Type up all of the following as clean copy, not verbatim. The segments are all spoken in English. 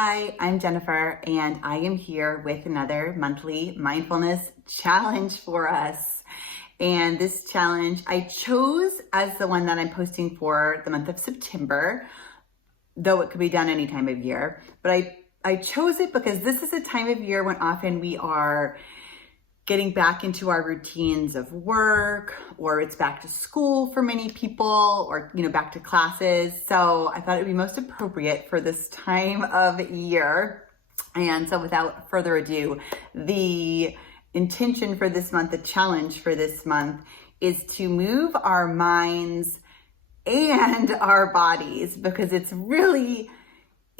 Hi, I'm Jennifer, and I am here with another monthly mindfulness challenge for us. And this challenge I chose as the one that I'm posting for the month of September, though it could be done any time of year. But I chose it because this is a time of year when often we are getting back into our routines of work, or it's back to school for many people, or back to classes. So I thought it would be most appropriate for this time of year. And so without further ado, the intention for this month, the challenge for this month, is to move our minds and our bodies, because it's really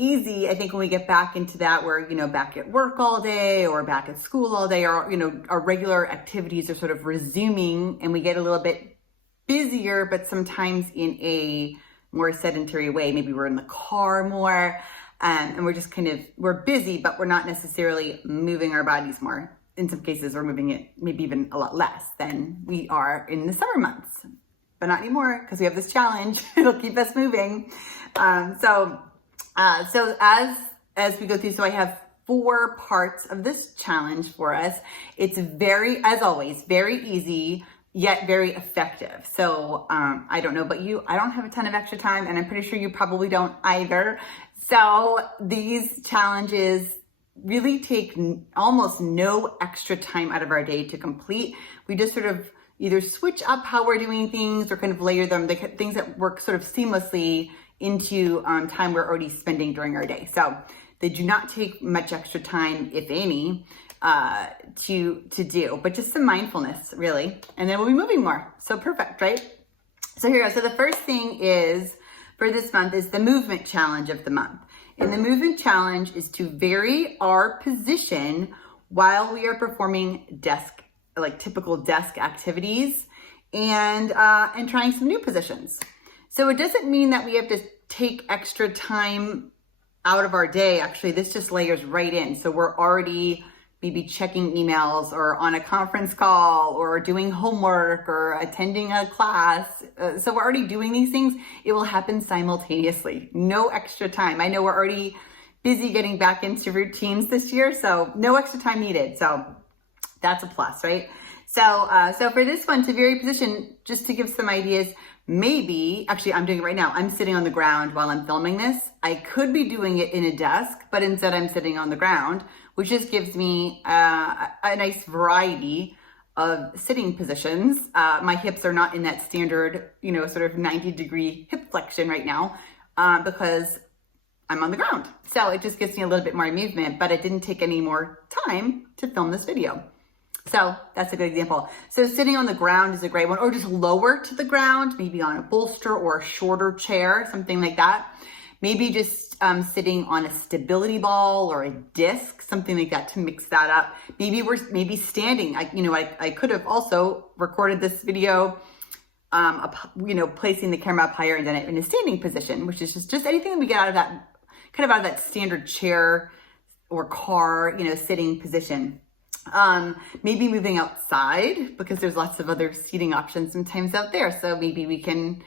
easy, I think, when we get back into that, we're, back at work all day or back at school all day, or, our regular activities are sort of resuming and we get a little bit busier, but sometimes in a more sedentary way. Maybe we're in the car more, and we're just we're busy, but we're not necessarily moving our bodies more. In some cases, we're moving it maybe even a lot less than we are in the summer months, but not anymore because we have this challenge. It'll keep us moving. So as we go through, so I have 4 parts of this challenge for us. It's as always, very easy, yet very effective. So I don't know about you, I don't have a ton of extra time, and I'm pretty sure you probably don't either. So these challenges really take almost no extra time out of our day to complete. We just sort of either switch up how we're doing things or kind of layer them, the things that work sort of seamlessly into time we're already spending during our day. So they do not take much extra time, if any, to do, but just some mindfulness, really. And then we'll be moving more. So perfect, right? So here we go. So the first thing is, for this month, is the movement challenge of the month. And the movement challenge is to vary our position while we are performing typical desk activities, and trying some new positions. So it doesn't mean that we have to take extra time out of our day. Actually, this just layers right in. So we're already maybe checking emails or on a conference call or doing homework or attending a class. So we're already doing these things. It will happen simultaneously. No extra time. I know we're already busy getting back into routines this year, so no extra time needed. So that's a plus, right? So for this one, to vary position, just to give some ideas, actually I'm doing it right now. I'm sitting on the ground while I'm filming this. I could be doing it in a desk, but instead I'm sitting on the ground, which just gives me a nice variety of sitting positions. My hips are not in that standard, sort of 90-degree hip flexion right now, because I'm on the ground. So it just gives me a little bit more movement, but it didn't take any more time to film this video. So that's a good example. So sitting on the ground is a great one, or just lower to the ground, maybe on a bolster or a shorter chair, something like that. Maybe just sitting on a stability ball or a disc, something like that, to mix that up. Maybe standing. I could have also recorded this video, placing the camera up higher and then in a standing position, which is just anything that we get out of that standard chair or car, sitting position. Maybe moving outside, because there's lots of other seating options sometimes out there. So maybe we can,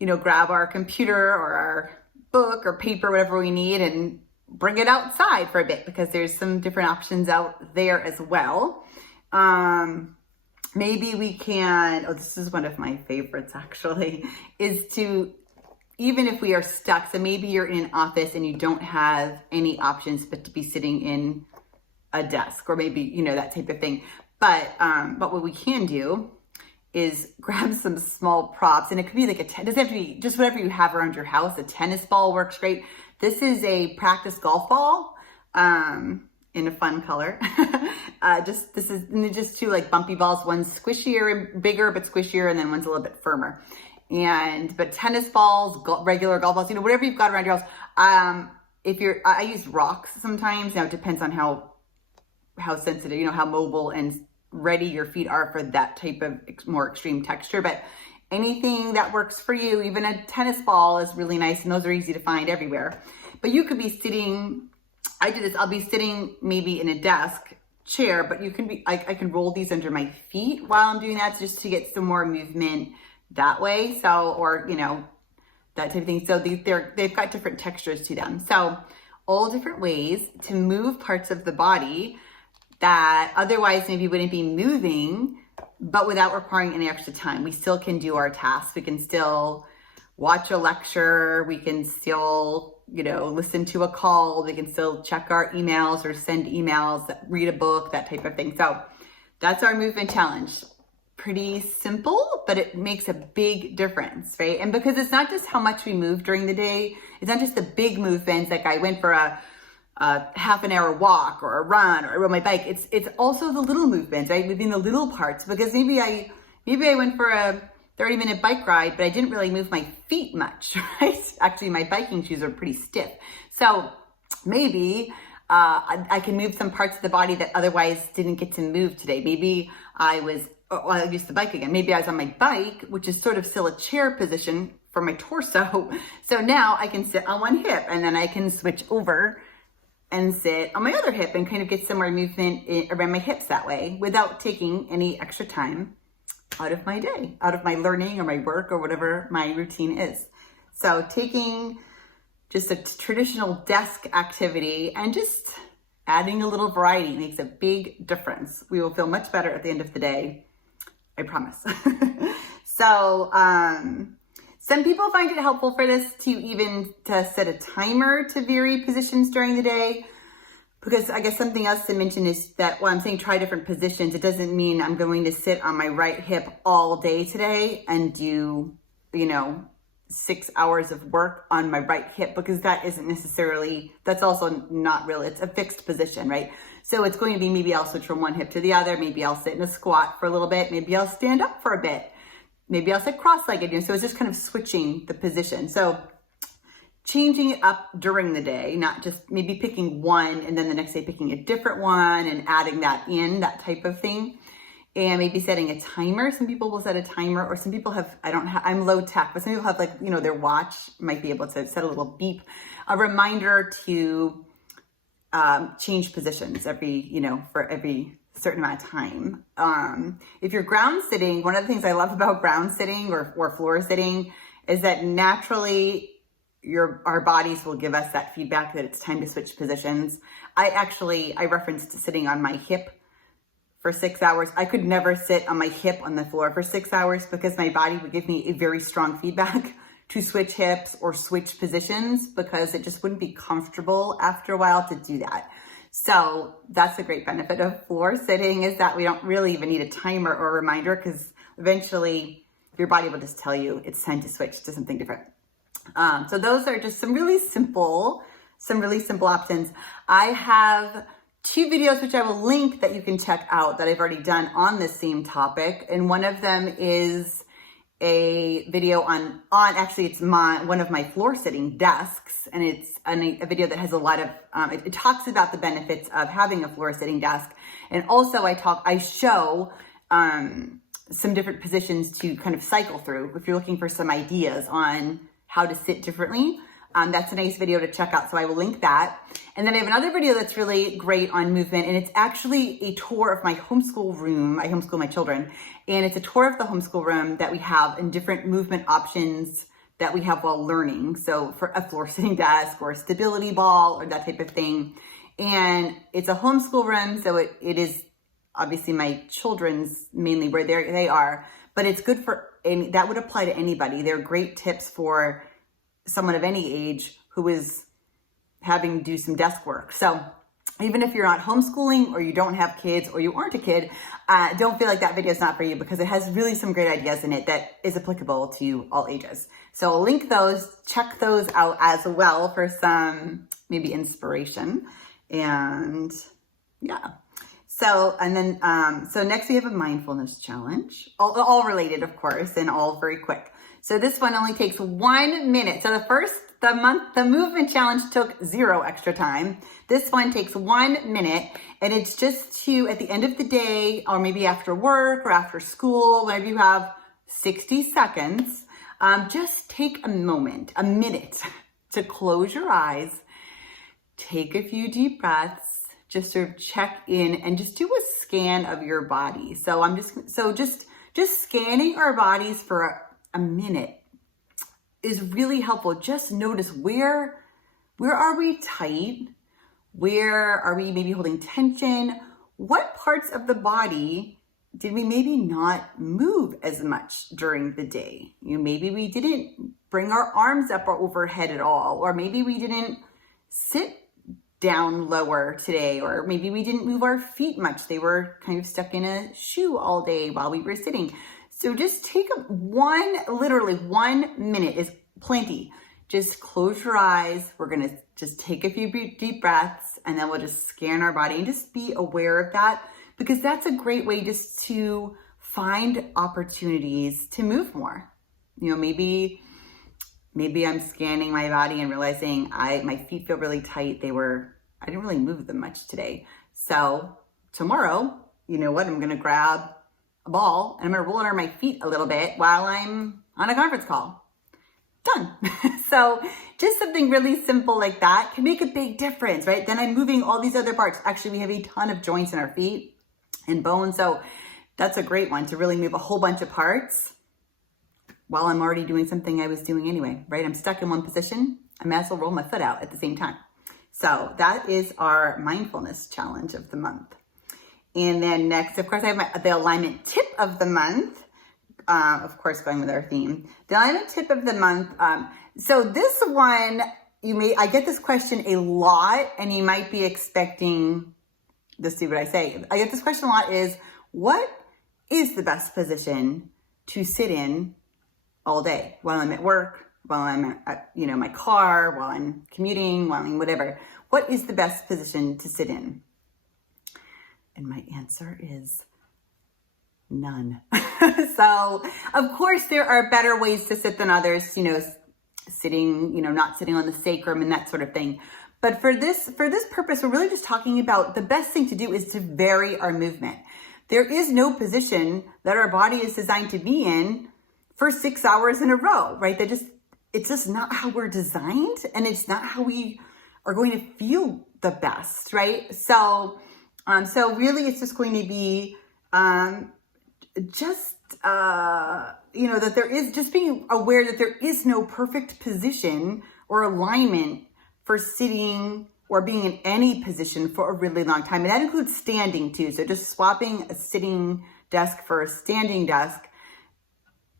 grab our computer or our book or paper, whatever we need, and bring it outside for a bit, because there's some different options out there as well. Maybe we can, this is one of my favorites actually, is to, even if we are stuck, so maybe you're in an office and you don't have any options but to be sitting in a desk, or maybe, that type of thing. But what we can do is grab some small props, and it could be like it doesn't have to be just whatever you have around your house. A tennis ball works great. This is a practice golf ball, in a fun color. This is just 2 like bumpy balls. One's squishier, bigger, but squishier, and then one's a little bit firmer. But tennis balls, regular golf balls, whatever you've got around your house. I use rocks sometimes. Now it depends on how sensitive, how mobile and ready your feet are for that type of more extreme texture. But anything that works for you, even a tennis ball is really nice, and those are easy to find everywhere. But you could be sitting, I'll be sitting maybe in a desk chair, but I can roll these under my feet while I'm doing that, just to get some more movement that way. So, or, that type of thing. So they've got different textures to them. So all different ways to move parts of the body that otherwise maybe wouldn't be moving, but without requiring any extra time. We still can do our tasks. We can still watch a lecture. We can still, listen to a call. We can still check our emails or send emails, read a book, that type of thing. So that's our movement challenge. Pretty simple, but it makes a big difference, right? And because it's not just how much we move during the day, it's not just the big movements, like I went for a half an hour walk or a run or I rode my bike. It's also the little movements, right? Moving the little parts, because maybe I went for a 30-minute bike ride, but I didn't really move my feet much, right? Actually, my biking shoes are pretty stiff. So maybe I can move some parts of the body that otherwise didn't get to move today. Maybe I'll use the bike again. Maybe I was on my bike, which is sort of still a chair position for my torso. So now I can sit on one hip and then I can switch over and sit on my other hip and kind of get some more movement around my hips that way without taking any extra time out of my day, out of my learning or my work or whatever my routine is. So taking just a traditional desk activity and just adding a little variety makes a big difference. We will feel much better at the end of the day. I promise. So, some people find it helpful for this to set a timer to vary positions during the day, because I guess something else to mention is that while I'm saying try different positions, it doesn't mean I'm going to sit on my right hip all day today and do, 6 hours of work on my right hip, because that's also not really, it's a fixed position, right? So it's going to be, maybe I'll switch from one hip to the other. Maybe I'll sit in a squat for a little bit. Maybe I'll stand up for a bit. Maybe I'll sit cross-legged. So it's just kind of switching the position. So changing it up during the day, not just maybe picking one and then the next day picking a different one and adding that in, that type of thing. And maybe setting a timer. Some people will set a timer, or some people I'm low tech, but some people have their watch might be able to set a little beep, a reminder to change positions for every certain amount of time. If you're ground sitting, one of the things I love about ground sitting or floor sitting is that naturally our bodies will give us that feedback that it's time to switch positions. I referenced sitting on my hip for 6 hours. I could never sit on my hip on the floor for 6 hours because my body would give me a very strong feedback to switch hips or switch positions, because it just wouldn't be comfortable after a while to do that. So that's a great benefit of floor sitting, is that we don't really even need a timer or a reminder, because eventually your body will just tell you it's time to switch to something different. So those are just some really simple options. I have 2 videos which I will link that you can check out that I've already done on this same topic. And one of them is a video on actually it's one of my floor sitting desks, and it's a video that has a lot of it talks about the benefits of having a floor sitting desk. And also I show some different positions to kind of cycle through if you're looking for some ideas on how to sit differently. That's a nice video to check out, so I will link that. And then I have another video that's really great on movement, and it's actually a tour of my homeschool room. I homeschool my children, and it's a tour of the homeschool room that we have and different movement options that we have while learning. So for a floor sitting desk or a stability ball or that type of thing. And it's a homeschool room, so it is obviously my children's mainly where they are, but it's good and that would apply to anybody. They're great tips for someone of any age who is having to do some desk work. So even if you're not homeschooling or you don't have kids or you aren't a kid, don't feel like that video is not for you, because it has really some great ideas in it that is applicable to all ages. So I'll link those, check those out as well for some maybe inspiration. And yeah. So next we have a mindfulness challenge, all related, of course, and all very quick. So this one only takes 1 minute. So the movement challenge took 0 extra time. This one takes 1 minute, and it's just to, at the end of the day, or maybe after work or after school, whenever you have 60 seconds, just take a minute to close your eyes, take a few deep breaths, just sort of check in and just do a scan of your body. So just scanning our bodies for a minute is really helpful. Just notice where Where are we tight? Where are we maybe holding tension? What parts of the body did we maybe not move as much during the day? Maybe we didn't bring our arms up or overhead at all, or maybe we didn't sit down lower today, or maybe we didn't move our feet much. They were kind of stuck in a shoe all day while we were sitting. So just take literally 1 minute is plenty. Just close your eyes. We're gonna just take a few deep breaths, and then we'll just scan our body and just be aware of that, because that's a great way just to find opportunities to move more. Maybe I'm scanning my body and realizing my feet feel really tight. I didn't really move them much today. So tomorrow, you know what? I'm gonna grab a ball and I'm gonna roll under my feet a little bit while I'm on a conference call. Done. So just something really simple like that can make a big difference, right? Then I'm moving all these other parts. Actually, we have a ton of joints in our feet and bones. So that's a great one to really move a whole bunch of parts while I'm already doing something I was doing anyway, right? I'm stuck in one position. I might as well roll my foot out at the same time. So that is our mindfulness challenge of the month. And then next, of course, I have the alignment tip of the month. Of course, going with our theme. The alignment tip of the month. So this one, I get this question a lot, and you might be expecting, let's see what I say. I get this question a lot is, what is the best position to sit in all day while I'm at work, while I'm at, my car, while I'm commuting, while I'm whatever? What is the best position to sit in? And my answer is none. So of course there are better ways to sit than others, sitting, not sitting on the sacrum and that sort of thing. But for this purpose, we're really just talking about the best thing to do is to vary our movement. There is no position that our body is designed to be in for 6 hours in a row, right? It's just not how we're designed, and it's not how we are going to feel the best, right? So really it's just going to be, that there is just being aware that there is no perfect position or alignment for sitting or being in any position for a really long time. And that includes standing too. So just swapping a sitting desk for a standing desk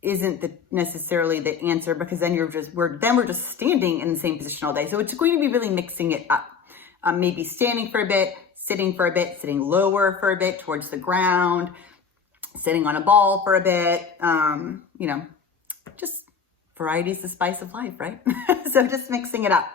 isn't necessarily the answer, because then we're just standing in the same position all day. So it's going to be really mixing it up. Maybe standing for a bit, sitting for a bit, sitting lower for a bit towards the ground, sitting on a ball for a bit, just variety's the spice of life, right? So just mixing it up.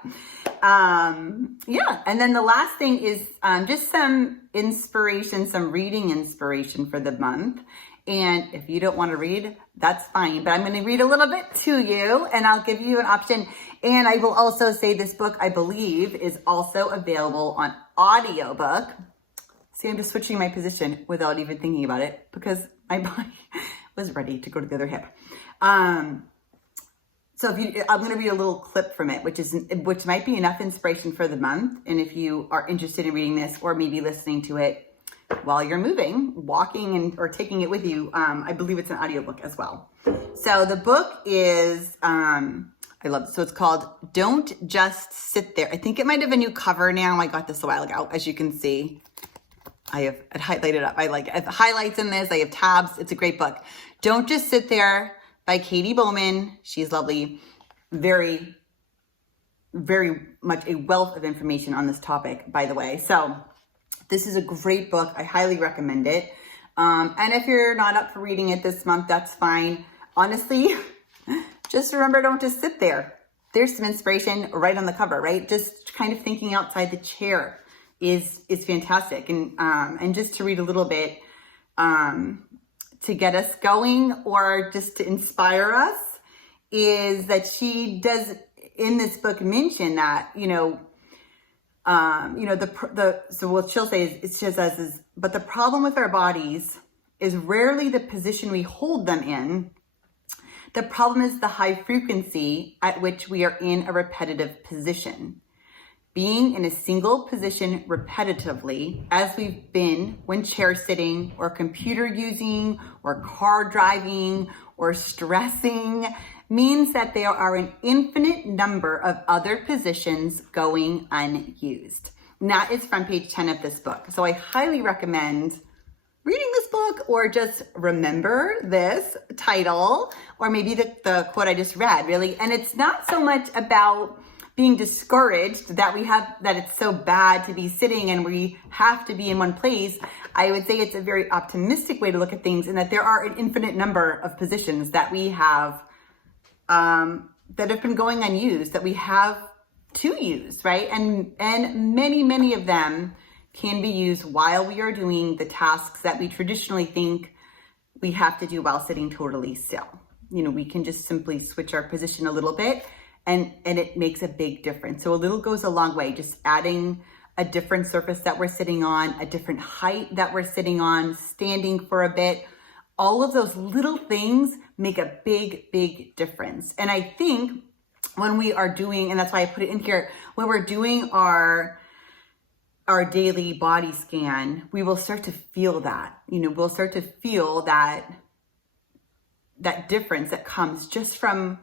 And then the last thing is just some inspiration, some reading inspiration for the month. And if you don't want to read, that's fine, but I'm going to read a little bit to you, and I'll give you an option. And I will also say this book, I believe, is also available on audiobook. See, I'm just switching my position without even thinking about it, because my body was ready to go to the other hip. So I'm going to read a little clip from it, which might be enough inspiration for the month. And if you are interested in reading this, or maybe listening to it while you're moving, walking, or taking it with you, I believe it's an audiobook as well. So the book is, I love it. So it's called Don't Just Sit There. I think it might have a new cover now. I got this a while ago, as you can see. I have it highlighted up. I have highlights in this. I have tabs. It's a great book. Don't Just Sit There by Katie Bowman. She's lovely. Very, very much a wealth of information on this topic, by the way. So this is a great book. I highly recommend it. And if you're not up for reading it this month, that's fine. Honestly, just remember, don't just sit there. There's some inspiration right on the cover, right? Just kind of thinking outside the chair is fantastic. And just to read a little bit to get us going, or just to inspire us, is that she does in this book mention that, so what she'll say is, she says, but the problem with our bodies is rarely the position we hold them in. The problem is the high frequency at which we are in a repetitive position. Being in a single position repetitively, as we've been when chair sitting, or computer using, or car driving, or stressing, means that there are an infinite number of other positions going unused. And that is from page 10 of this book. So I highly recommend reading this book, or just remember this title, or maybe the quote I just read, really. And it's not so much about being discouraged that it's so bad to be sitting and we have to be in one place. I would say it's a very optimistic way to look at things, in that there are an infinite number of positions that we have that have been going unused, that we have to use, right? And many of them can be used while we are doing the tasks that we traditionally think we have to do while sitting totally still. We can just simply switch our position a little bit, and it makes a big difference. So a little goes a long way, just adding a different surface that we're sitting on, a different height that we're sitting on, standing for a bit. All of those little things make a big difference. And I think when we are doing, and that's why I put it in here, when we're doing our daily body scan, we will start to feel that. We'll start to feel that difference that comes just from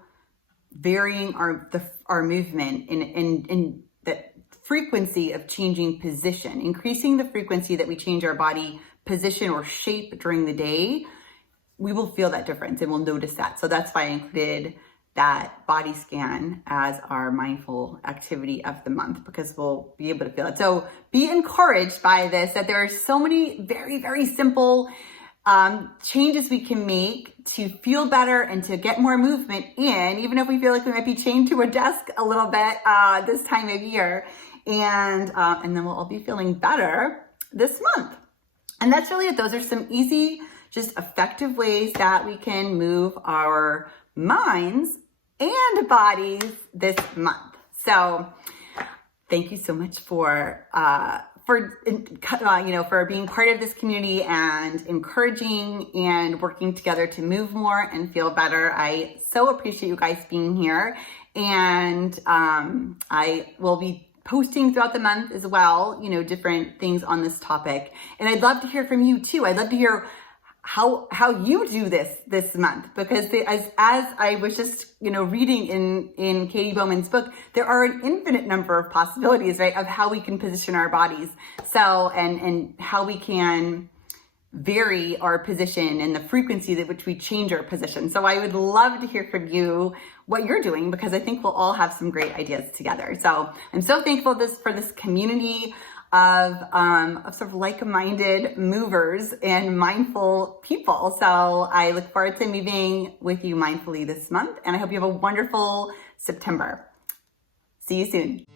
varying our movement and that frequency of changing position, increasing the frequency that we change our body position or shape during the day. We will feel that difference and we'll notice that. So that's why I included that body scan as our mindful activity of the month, because we'll be able to feel it. So be encouraged by this, that there are so many very simple changes we can make to feel better and to get more movement in, even if we feel like we might be chained to a desk a little bit this time of year. And then we'll all be feeling better this month. And that's really it. Those are some easy, just effective ways that we can move our minds and bodies this month. So thank you so much for being part of this community and encouraging and working together to move more and feel better. I so appreciate you guys being here. And I will be posting throughout the month as well, different things on this topic. And I'd love to hear from you too. I'd love to hear how you do this month, because as I was just reading in Katie Bowman's book, there are an infinite number of possibilities, right, of how we can position our bodies. So and how we can vary our position and the frequency at which we change our position. So I would love to hear from you what you're doing, because I think we'll all have some great ideas together. So I'm so thankful for this community of sort of like-minded movers and mindful people. So I look forward to moving with you mindfully this month, and I hope you have a wonderful September. See you soon.